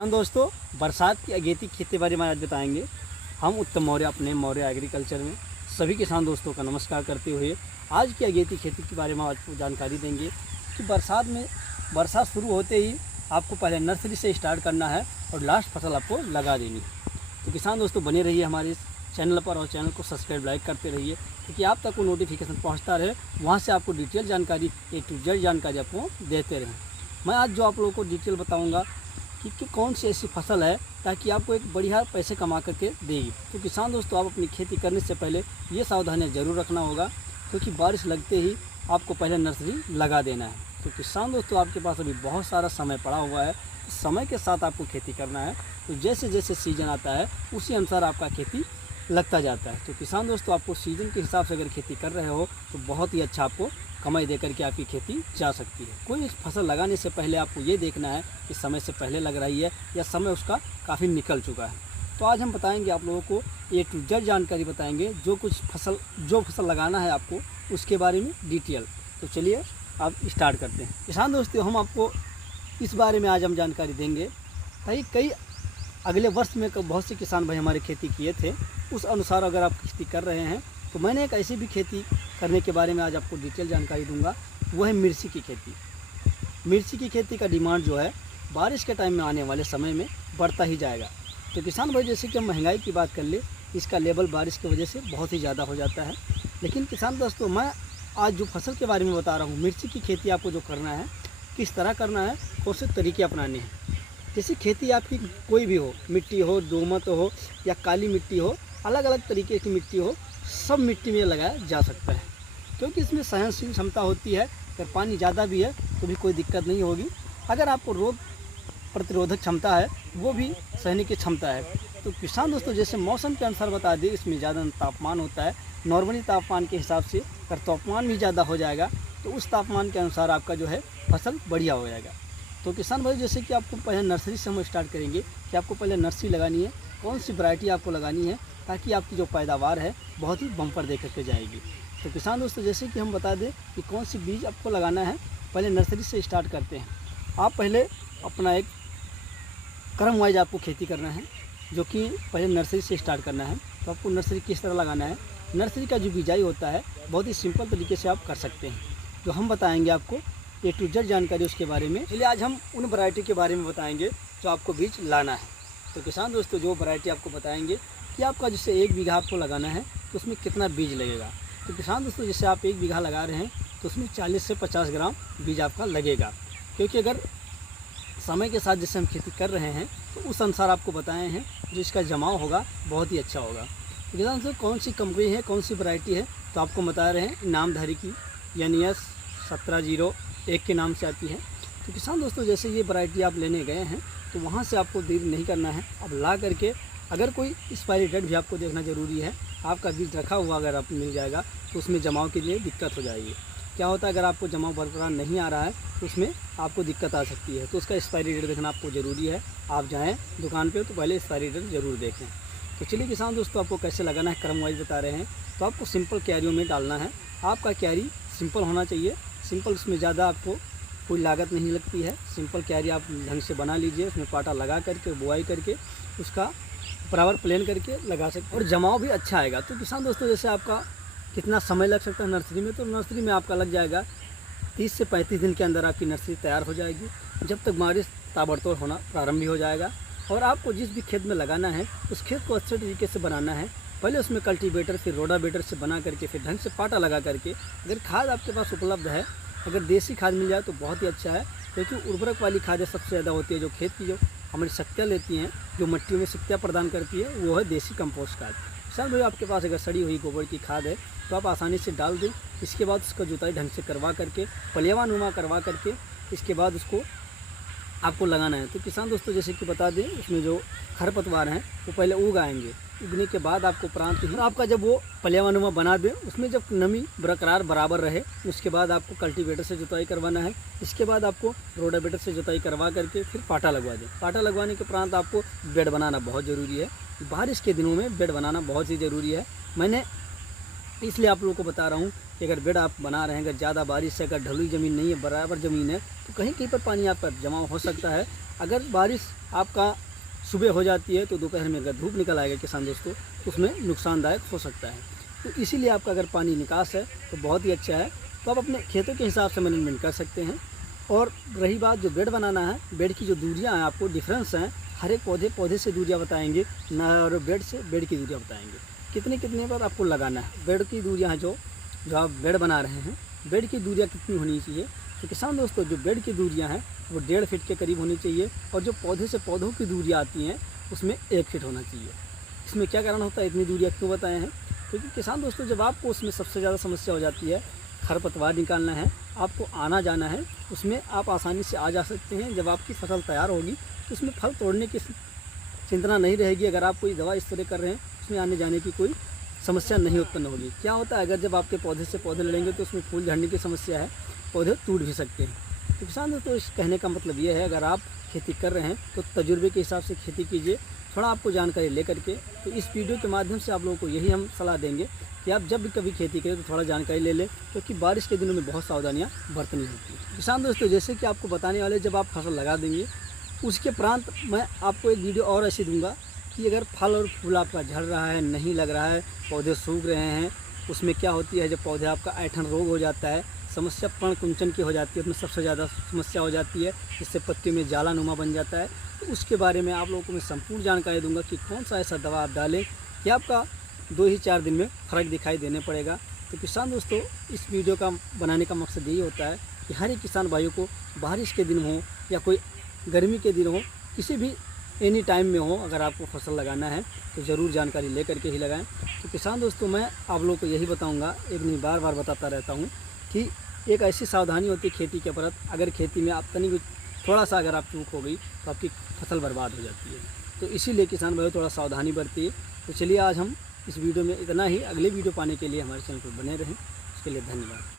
हम दोस्तों बरसात की अगेती खेती के बारे में आज बताएंगे। हम उत्तम मौर्य अपने मौर्य एग्रीकल्चर में सभी किसान दोस्तों का नमस्कार करते हुए आज की अगेती खेती के बारे में आपको जानकारी देंगे कि बरसात शुरू होते ही आपको पहले नर्सरी से स्टार्ट करना है और लास्ट फसल आपको लगा देनी है। तो किसान दोस्तों बने रहिए हमारे इस चैनल पर और चैनल को सब्सक्राइब लाइक करते रहिए क्योंकि आप तक वो नोटिफिकेशन पहुँचता रहे, वहाँ से आपको डिटेल जानकारी A to Z जानकारी आपको देते रहें। मैं आज जो आप लोगों को डिटेल बताऊँगा कि कौन सी ऐसी फसल है ताकि आपको एक बढ़िया पैसे कमा करके देगी। तो किसान दोस्तों आप अपनी खेती करने से पहले ये सावधानियां जरूर रखना होगा क्योंकि बारिश लगते ही आपको पहले नर्सरी लगा देना है। तो किसान दोस्तों आपके पास अभी बहुत सारा समय पड़ा हुआ है, समय के साथ आपको खेती करना है। तो जैसे जैसे सीजन आता है उसी अनुसार आपका खेती लगता जाता है। तो किसान दोस्तों आपको सीजन के हिसाब से अगर खेती कर रहे हो तो बहुत ही अच्छा आपको कमाई दे करके आपकी खेती जा सकती है। कोई एक फसल लगाने से पहले आपको ये देखना है कि समय से पहले लग रही है या समय उसका काफ़ी निकल चुका है। तो आज हम बताएंगे आप लोगों को A to Z जानकारी बताएंगे, जो फसल लगाना है आपको उसके बारे में डिटेल। तो चलिए आप स्टार्ट करते हैं। किसान दोस्तों हम आपको इस बारे में आज हम जानकारी देंगे ताकि कई अगले वर्ष में बहुत से किसान भाई हमारे खेती किए थे, उस अनुसार अगर आप खेती कर रहे हैं तो मैंने एक ऐसी भी खेती करने के बारे में आज आपको डिटेल जानकारी दूंगा। वो है मिर्ची की खेती। मिर्ची की खेती का डिमांड जो है बारिश के टाइम में आने वाले समय में बढ़ता ही जाएगा। तो किसान भाई जैसे कि हम महंगाई की बात कर ले, इसका लेवल बारिश की वजह से बहुत ही ज़्यादा हो जाता है। लेकिन किसान दोस्तों मैं आज जो फसल के बारे में बता रहा हूँ, मिर्ची की खेती आपको जो करना है, किस तरह करना है, कौन से तरीके अपनाने हैं। जैसे खेती आपकी कोई भी हो, मिट्टी हो, दोमट हो या काली मिट्टी हो, अलग अलग तरीके की मिट्टी हो, सब मिट्टी में लगाया जा सकता है क्योंकि इसमें सहनशील क्षमता होती है। अगर पानी ज़्यादा भी है तो भी कोई दिक्कत नहीं होगी। अगर आपको रोग प्रतिरोधक क्षमता है वो भी सहने की क्षमता है। तो किसान दोस्तों जैसे मौसम के अनुसार बता दें, इसमें ज़्यादा तापमान होता है। नॉर्मली तापमान के हिसाब से अगर तापमान भी ज़्यादा हो जाएगा तो उस तापमान के अनुसार आपका जो है फसल बढ़िया हो जाएगा। तो किसान भाई जैसे कि आपको पहले नर्सरी से हम स्टार्ट करेंगे कि आपको पहले नर्सरी लगानी है, कौन सी वैरायटी आपको लगानी है ताकि आपकी जो पैदावार है बहुत ही बम्पर दे करके जाएगी। तो किसान दोस्तों जैसे कि हम बता दें कि कौन सी बीज आपको लगाना है, पहले नर्सरी से स्टार्ट करते हैं। आप पहले अपना एक क्रम वाइज आपको खेती करना है, जो कि पहले नर्सरी से स्टार्ट करना है। तो आपको नर्सरी किस तरह लगाना है, नर्सरी का जो बिजाई होता है बहुत ही सिंपल तरीके से आप कर सकते हैं, जो हम बताएँगे आपको A to Z जानकारी उसके बारे में। इसलिए आज हम उन वैरायटी के बारे में बताएंगे जो आपको बीज लाना है। तो किसान दोस्तों जो वैरायटी आपको बताएंगे कि आपका जैसे 1 बीघा आपको लगाना है तो उसमें कितना बीज लगेगा। तो किसान दोस्तों जैसे आप 1 बीघा लगा रहे हैं तो उसमें 40 से 50 ग्राम बीज आपका लगेगा, क्योंकि अगर समय के साथ जैसे हम खेती कर रहे हैं तो उस अनुसार आपको बताए हैं जो इसका जमाव होगा बहुत ही अच्छा होगा। तो किसान दोस्तों कौन सी कंपनी है, कौन सी वैरायटी है, तो आपको बता रहे हैं नामधारी की NS 1701 के नाम से आती है। तो किसान दोस्तों जैसे ये वैरायटी आप लेने गए हैं तो वहाँ से आपको देरी नहीं करना है। अब ला करके अगर कोई एक्सपायरी डेट भी आपको देखना ज़रूरी है। आपका बीज रखा हुआ अगर आप मिल जाएगा तो उसमें जमाव के लिए दिक्कत हो जाएगी। क्या होता है अगर आपको जमाव बरकरार नहीं आ रहा है तो उसमें आपको दिक्कत आ सकती है। तो उसका एक्सपायरी डेट देखना आपको ज़रूरी है। आप जाएँ दुकान पर तो पहले एक्सपायरी डेट ज़रूर देखें। तो चलिए किसान दोस्तों आपको कैसे लगाना है क्रम वाइज बता रहे हैं। तो आपको सिंपल क्यारियों में डालना है। आपका क्यारी सिंपल होना चाहिए, सिंपल उसमें ज़्यादा आपको कोई लागत नहीं लगती है। सिंपल क्यारी आप ढंग से बना लीजिए, उसमें पाटा लगा करके बुआई करके उसका बराबर प्लेन करके लगा सकते और जमाव भी अच्छा आएगा। तो किसान दोस्तों जैसे आपका कितना समय लग सकता है नर्सरी में, तो नर्सरी में आपका लग जाएगा 30 से 35 दिन के अंदर आपकी नर्सरी तैयार हो जाएगी, जब तक बारिश ताबड़तोड़ होना प्रारंभ भी हो जाएगा। और आपको जिस भी खेत में लगाना है उस खेत को अच्छे तरीके से बनाना है। पहले उसमें कल्टीवेटर फिर रोडावेटर से बना करके फिर ढंग से पाटा लगा करके, अगर खाद आपके पास उपलब्ध है, अगर देसी खाद मिल जाए तो बहुत ही अच्छा है, क्योंकि उर्वरक वाली खादें सबसे ज़्यादा होती है जो खेत की जो हमारी शक्तियाँ लेती हैं, जो मिट्टी में शक्तियाँ प्रदान करती है, वो है देसी कंपोस्ट खाद। सर भाई आपके पास अगर सड़ी हुई गोबर की खाद है तो आप आसानी से डाल दें। इसके बाद उसका जुताई ढंग से करवा करके पलेवा करवा करके इसके बाद उसको आपको लगाना है। तो किसान दोस्तों जैसे कि बता दें उसमें जो खरपतवार हैं वो पहले उग आएंगे, उगने के बाद आपको उपरांत ही आपका जब वो पलेवा बना दें, उसमें जब नमी बरकरार बराबर रहे उसके बाद आपको कल्टीवेटर से जुताई करवाना है। इसके बाद आपको रोडावेटर से जुताई करवा करके फिर पाटा लगवा दें। पाटा लगवाने के उपरांत आपको बेड बनाना बहुत ज़रूरी है। बारिश के दिनों में बेड बनाना बहुत ही ज़रूरी है। मैंने इसलिए आप लोगों को बता रहा हूँ कि अगर बेड आप बना रहे हैं, अगर ज़्यादा बारिश से अगर ढलुई ज़मीन नहीं है, बराबर ज़मीन है, तो कहीं कहीं पर पानी आपका जमा हो सकता है। अगर बारिश आपका सुबह हो जाती है तो दोपहर में अगर धूप निकल आएगा किसान दोस्तों, तो उसमें नुकसानदायक हो सकता है। तो इसीलिए आपका अगर पानी निकास है तो बहुत ही अच्छा है, तो आप अपने खेतों के हिसाब से मैनेजमेंट कर सकते हैं। और रही बात जो बेड बनाना है, बेड की जो दूरियाँ हैं आपको डिफरेंस हैं, हर एक पौधे से दूरियाँ बताएंगे ना, और बेड से बेड की दूरियाँ बताएंगे कितने पर आपको लगाना है। बेड की दूरियाँ हैं जो आप बेड बना रहे हैं, बेड की दूरियाँ कितनी होनी चाहिए। तो किसान दोस्तों जो बेड की दूरियाँ हैं वो 1.5 फीट के करीब होनी चाहिए, और जो पौधे से पौधों की दूरियाँ आती हैं उसमें 1 फीट होना चाहिए। इसमें क्या कारण होता है, इतनी दूरियाँ क्यों बताए हैं, क्योंकि किसान दोस्तों जब आपको उसमें सबसे ज़्यादा समस्या हो जाती है, खरपतवार निकालना है, आपको आना जाना है, उसमें आप आसानी से आ जा सकते हैं। जब आपकी फसल तैयार होगी तो उसमें फल तोड़ने की चिंता नहीं रहेगी। अगर आप कोई दवा स्प्रे कर रहे हैं उसमें आने जाने की कोई समस्या नहीं उत्पन्न होगी। क्या होता है, अगर जब आपके पौधे से पौधे लड़ेंगे तो उसमें फूल झड़ने की समस्या है, पौधे टूट भी सकते हैं। तो किसान दोस्तों इस कहने का मतलब ये है, अगर आप खेती कर रहे हैं तो तजुर्बे के हिसाब से खेती कीजिए, थोड़ा आपको जानकारी ले करके। तो इस वीडियो के माध्यम से आप लोगों को यही हम सलाह देंगे कि आप जब भी कभी खेती करें तो थोड़ा जानकारी ले लें, क्योंकि बारिश के दिनों में बहुत सावधानियाँ बरतनी होती है। किसान दोस्तों जैसे कि आपको बताने वाले, जब आप फसल लगा देंगे उसके उपरांत मैं आपको एक वीडियो और ऐसी दूंगा कि अगर फल और फूल आपका झड़ रहा है, नहीं लग रहा है, पौधे सूख रहे हैं, उसमें क्या होती है, जब पौधे आपका ऐठन रोग हो जाता है, समस्या पर्ण कुंचन की हो जाती है, उसमें सबसे ज़्यादा समस्या हो जाती है, जिससे पत्तियों में जाला नुमा बन जाता है। तो उसके बारे में आप लोगों को मैं संपूर्ण जानकारी दूंगा कि कौन सा ऐसा दवा आप डालें कि आपका 2 ही 4 दिन में फ़र्क दिखाई देने पड़ेगा। तो किसान दोस्तों इस वीडियो का बनाने का मकसद यही होता है कि हर एक किसान भाइयों को बारिश के दिन हो या कोई गर्मी के दिन हो, किसी भी एनी टाइम में हो, अगर आपको फसल लगाना है तो ज़रूर जानकारी ले करके ही लगाएं। तो किसान दोस्तों मैं आप लोगों को यही बताऊंगा, एक नहीं बार बार बताता रहता हूं कि एक ऐसी सावधानी होती है खेती के प्रति, अगर खेती में आप थोड़ा सा अगर आप चूक हो गई तो आपकी फसल बर्बाद हो जाती है। तो इसीलिए किसान भाइयों थोड़ा सावधानी बरतिए। तो चलिए आज हम इस वीडियो में इतना ही। अगले वीडियो पाने के लिए हमारे चैनल पर बने रहें, उसके लिए धन्यवाद।